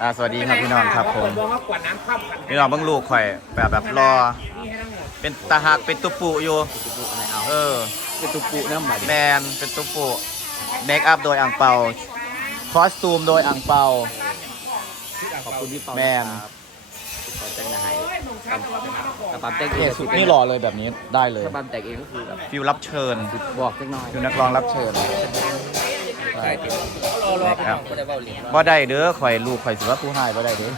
อ่าสวัสดีครับพี่น้องครับผมบอกว่ากวาดน้ำข้ามกันพี่น้องเบิ่งลูกข่อยแบบแบบรอ นี่ให้ทั้งหมดเป็นตาหักเป็นตุปุอยู่ไม่เอาเออ เป็นตุปุน้ำมาดิแมนเป็นตุปุเมคอัพโดยอ่างเปาคอสตูมโดยอ่างเปา ขอบคุณพี่เปาแมน ครับพี่เปาแต่งหน้าให้กระปั๊มแต่งเอเนี่ยงสุดนี่หล่อเลยแบบนี้ได้เลยกระปั๊มแต่งเองก็คือแบบฟิลรับเชิญ บอกจังหน่อยฟิลนักร้องรับเชิญ ใช่ติดครับก็ได้เบาเหรียญบ่ได้เด้อข่อยลูกข่อยสิว่าผู้ให้บ่ได้เด้อ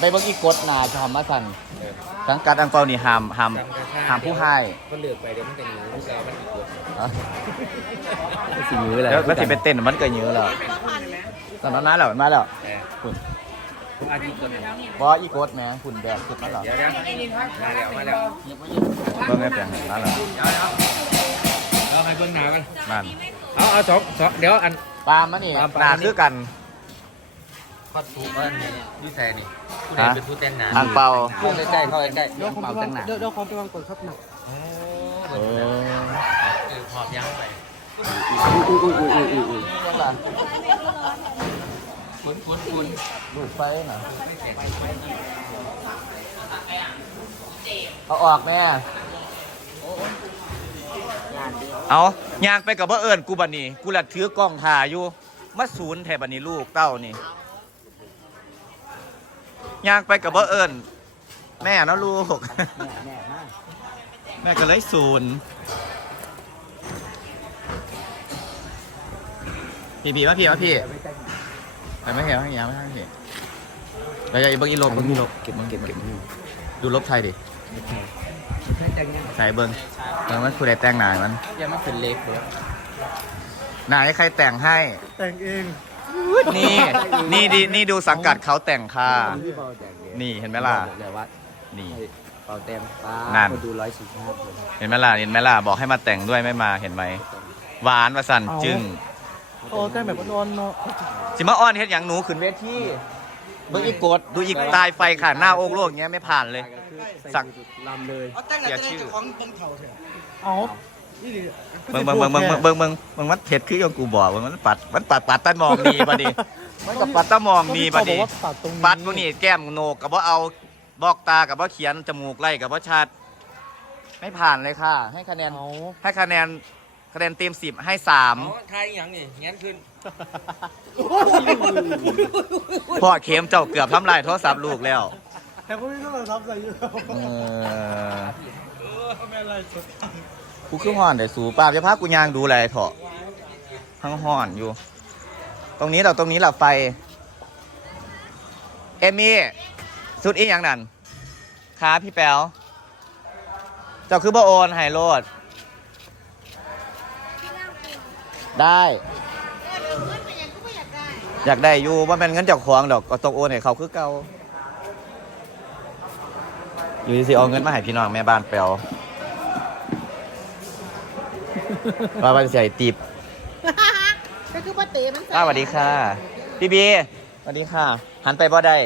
ได้เบิ่งอีกกฎหนาทำมาสั่นสังกัดอ่างเปานี่ห้ามห้ามห้ามผู้ให้ก็เลือกไปเดี๋ยวมันเป็นอย่างนี้แล้วมันอีกกดอะก็สิยื้อแหละแล้วแล้วสิไปเต้นมันก็เยอะแล้วตอนนั้นนะแล้วมาแล้วคุณอาทิตย์ก่อนบ่อีกกฎแหมคุณแบกขึ้นมาแล้วเดี๋ยวนะมาแล้วมาแล้วเบิ่งให้แปลงมาแล้วเราให้เบิ้งหนากันนั่น เอาเอาสองสองเดี๋ยวอันปาล์มมานี่ปาล์มหนาคือกัน คอดทูก็นี่ดูแซ่นี่ผู้ใดเป็นผู้แต่งหน้าอ่างเปา เข้าใกล้ๆเข้าใกล้ๆเดี๋ยวเปาแต่งหน้าเดี๋ยวเดี๋ยวขอไปวางก่อนครับหนักเออเออหอบยังไปยังล่ะคุณคุณคุณดูดไฟน่ะเอาออกแม่ เอาย่างไปกับว่าเอิญกูบันนี้ กูหลัดถือกล้องถ่ายอยู่มาศูนย์แถบันนี้ลูกเต้านี่ย่างไปกับว่าเอิญแม่เนาะลูก แม่มากแม่ก็เลยศูนย์พี่พี่มาพี่มาพี่ไปไม่เห็นไม่เห็นไม่เห็นพี่เดี๋ยวอย่าเบิ่งอีลบเบิ่งอีลบเก็บเก็บเก็บดูลบไทยดิให้แต่งยังใส่เบิ่งเบิ่งมันคุณได้แต่งหนายมันอย่ามาเป็นเล็กเลยหนายใครแต่งให้ แต่งเองนี่นี่ดีนี่ดูสังกัดเขาแต่งค่ะ พี่เปาแต่งเองนี่เห็นไหมล่ะบอกเลยว่านี่ เปาแต่งป้านั่น คนดูร้อยสี่สิบห้าคนเห็นไหมล่ะเห็นไหมล่ะบอกให้มาแต่งด้วยไม่มาเห็นไหมหวานมาสั่นจึงโอ้แต่งแบบนอนเนาะสิมาอ้อนเฮ็ดอย่างหนูขึ้นเวที เบิ่งอีกกดดูอีกตายไฟค่ะหน้าโอกโลกอย่างเงี้ยไม่ผ่านเลย สั่งลำเลยเสียชื่อเอานี่ดิเบิ่งเบิ่งเบิ่งเบิ่งเบิ่งเบิ่งเบิ่งมันเผ็ดคืออย่างกูบอกว่ามันปัดมันปัดปัดตะมองนีบัดนี้มันกับปัดตะมองนีบัดเขาบอนี้กว่าตัดตรงนี้ปัดพวกนี้แก้มโหนกกับว่าเอาบอกตากับว่าเขียนจมูกไล่กับว่าชัดไม่ผ่านเลยค่ะ ให้คะแนนเอาให้คะแนน คะแนนเต็มสิบให้สามทายอย่างนี่งั้นขึ้นพ่อเข็มเจ้าเกือบทำลายโทรศัพท์ลูกแล้วแต่พวกนี้ก็มาทำใส่อยู่เออไม่อะไรสุดกูคือห่อนแต่สูป้าจะพากูยางดูแลเถอะทั้งห่อนอยู่ ตรงนี้เราตรงนี้เราไฟ เอมี่สุดอีหยังนั่นขาพี่แป๋วเจ้าคือบ่โอนไฮโรด ได้ อยากได้อยู่ว่าเป็นเงินเจากของดอกก็ตกโอนให้เขาคือเก่าอยู่สิเอาเงินมาให้พี่น้องแม่บ้านแปลวว่าวันเสียติบก็คือปเตมันอ้าวสวัสดีค่ะ พี่บีสวัสดีค่ะ หันไปบ่ได้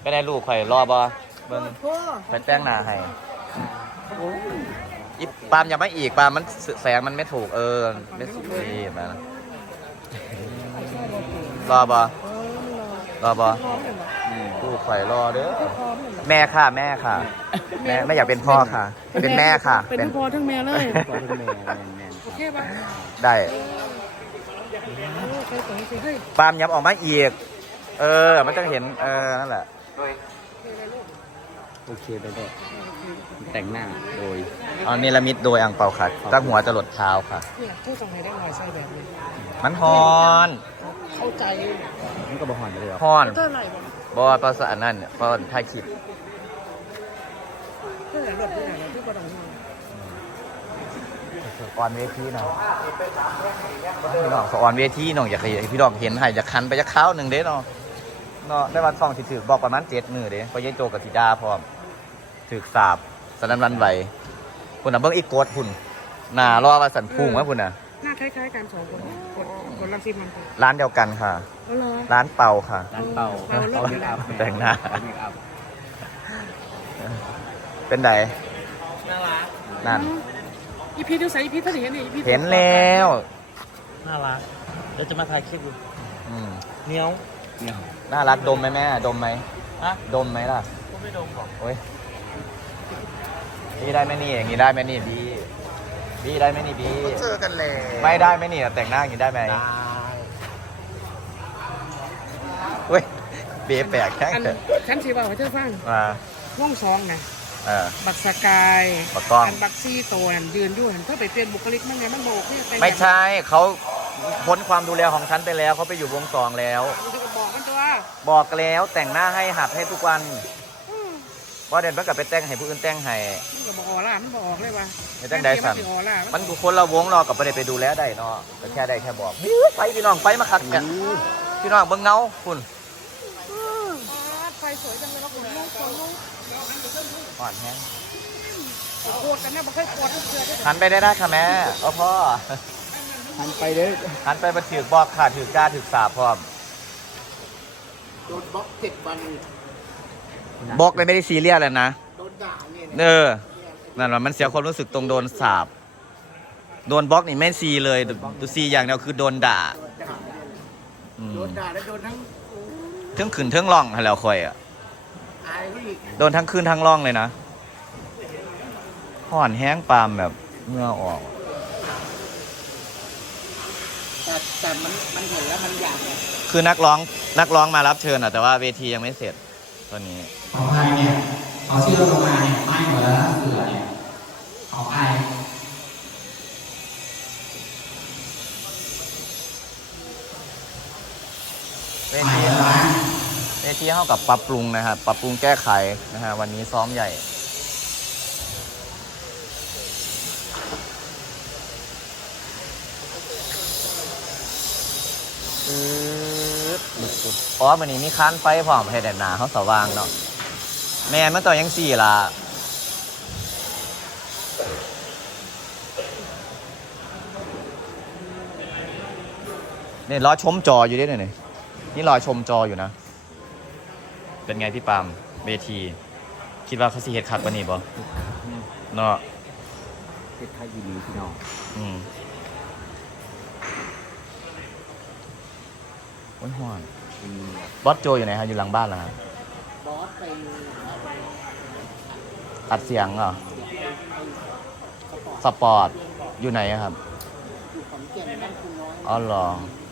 ไปได้ลูกข่อยรอบ่เบิ่งโอ้ไปแต่งหน้าให้ อีปาล์มอย่ามาอีกปาล์มมันแสงมันไม่ถูกเออไม่สุกดีมานะรอบ่รอบ่ลูกข่อยรอเด้อแม่ค่ะแม่ค่ะ แม่ไม่อยากเป็นพ่อค่ะ เป็นแม่ค่ะ เป็นทั้งพ่อทั้งแม่เลยก่อนขึ้นแม่แม่แม่โอเคป่ะได้เคยส่งให้เฮ้ยปาล์มย้ำออกมาอีก เออ มันจะเห็น เออ นั่นแหละ โอเคไปได้ แต่งหน้าโดย เอาเนลมิดโดยอ่างเปาค่ะตั้งหัวจะหลดเท้าค่ะ เนี่ยเคยส่งให้ได้หน่อยใส่แบบนี้มันฮอนเข้าใจนี่ก็บ่หอนเลยหรอฮอนเท่าไหร่บ่บอภาษาอันนั้นเพราะถ่ายคลิปเท่าไหร่แบบที่ไหนที่กระดังมาออนเวทีหน่อยพี่น้องสออนเวทีน้องอยากให้พี่น้องเห็นให้อยากคันไปจะข้าวหนึ่งเด้เนาะเนาะได้วันทองสิถือบอกประมาณเจ็ดมือเด้เพราะยายโจกับธิดาพร้อม ถือสาบสนันวันไหวคุณน่ะเบิ้งอีกโกดคุณหน้ารอว่าสันพุ่งว่าคุณน่ะหน้าคล้ายๆกันสองคนกดกดรับซิมมันก่อนร้านเดียวกันค่ะแล้วเหรอร้านเป่าค่ะ ร้านเป่าเป่าเลิกเมคอัพแต่งหน้าเมคอัพเป็นไดน่ารักนั่น อีพีดูใส่อีพีเท่าไหร่เนี่ยอีพีเห็นแล้วน่ารักเดี๋ยวจะมาถ่ายคลิปอยู่อืมเหนียวน่ารักดมไหมแม่ ดมไหมฮะดมไหมล่ะ ก็ไม่ดมหรอกโอ้ย บีได้ไหมนี่อย่างนี้ได้ไหมนี่บีบีได้ไหมนี่บีเจอกันเลยไม่ได้ไหมนี่แต่งหน้าอย่างนี้ได้ไหมเว้ยเบีแปลกแค่อันเถอะฉันสิว่าให้เธอฟังมาห้องสองนะเออบักสกายบักกล้องอันบักซี่โตนั่นยืนอยู่หันเธอไปเปลี่ยนบุคลิกมันไงมันโบกเนี่ยแต่งไม่ใช่เขาพ้นความดูแลของฉันไปแล้วเขาไปอยู่วงสองแล้วมันก็บอกมันตัวบอกแล้วแต่งหน้าให้หัดให้ทุกวัน ว่าเด่นมันกับไปแต่งให้ผู้อื่นแต่งให้มันก็บอกออกล่ะมันบอกออกเลยว่าไม่ต้องได้สั่นมันสิออกล่ะมันบุคคลละวงเนาะกับประเด็นไปดูแลได้เนาะก็แค่ได้แค่บอกอื้อไฟพี่น้องไฟมาคักเนี่ยพี่น้องเบิ่งเงาคุณไฟสวยจังเลยเนาะคนลูกคนลูกอ่อนแฮงโคตรกันนะบ่เคยโคตรทุกเทื่อได้หันไปได้ได้ค่ะแม่เอาพ่อหันไปเด้อหันไปมาถือบอกค่ะถือก้าถือสาพร้อมโดนบล็อกเจ็ดวัน บอกเลยไม่ได้ซีเรียสเลยนะโดนด่าเนี่ยเออนั่นแหละมันเสียความรู้สึกตรงโดนสาบโดนบล็อกนี่ไม่ซีเลยดูซีอย่างเดียวคือโดนด่าอืมโดนด่าแล้วโดนทั้งเทั้งขืนเทั้งร่องให้แล้วคอยอะอายก็อีกโดนทั้งคืนทั้งร่องเลยนะห่อนแห้งปาล์มแบบเหงื่อออกแต่แต่มันมันเห็นแล้วมันอยากเนี่ยคือนักร้องนักร้องมารับเชิญอะแต่ว่าเวทียังไม่เสร็จตอนนี้ ของใครเนี่ยเอาชื่อลงมาเนี่ยไม่หมดแล้วเสือเนี่ยของใครเวใหม่ทีนะเวทีเท่ากับปรับปรุงนะครับ ปรับปรุงแก้ไขนะฮะวันนี้ซ้อมใหญ่อ๋อมันนี้มีค้านไฟพร้อมให้แดดหนาเขาสว่างเนาะ แม่นมันต่อยังสี่ล่ะเนี่ยรอชมจออยู่ด้วยเนี่ยนี่รอชมจออยู่นะ เป็นไงพี่ปาล์มเวที คิดว่าเขาสิเฮ็ดคักกว่านี้บ่เนาะเจ็ดไทยยีรีพี่น้องอืมโอ้ยห่อนบอสโจอยู่ไหนครับอยู่หลังบ้านเหรอครั บบอสไปอัดเสียงเหรอ สปอร์ต อยู่ไหนอะครับ อยู่ขอนแก่นบ้านคุณน้อยอ๋อเหรอ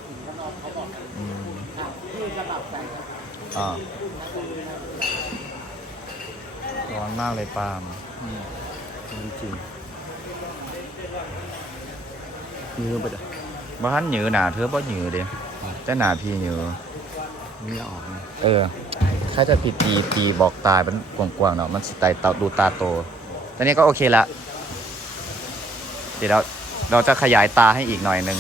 ถึงก็นอนเขาบอกอืมอะที่กระบะใส่ครับอ่าร้อนมากเลยปาล์มจริงมือไปเด้อบ้านหยือหนาเธอบ่หยือเด้จะหนาพี่หยือมีออกนะเออ ถ้าจะผิดตีตีบอกตายมันกว้างๆเนาะมันสไตล์เตาดูตาโต ตอนนี้ก็โอเคละเดี๋ยวเราเราจะขยายตาให้อีกหน่อยหนึ่ง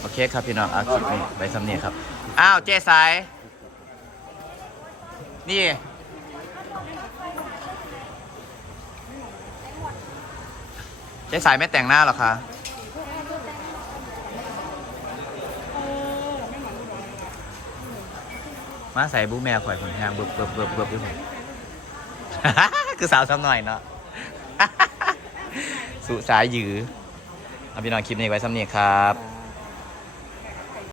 โอเคครับพี่น้องอาคลิปนี้ไว้สำเนียครับ อ้าวเจ๊สาย นี่เจ๊สายไม่แต่งหน้าหรอคะ มาใส่บูแม่ข่อยผมแหงเบิบเบิบเบิบเบิบอยู่ผม คือสาวซ้ำหน่อยเนาะ สุสายหยือเอาพี่น้องคลิปนี้ไว้ซ้ำนี้ครับ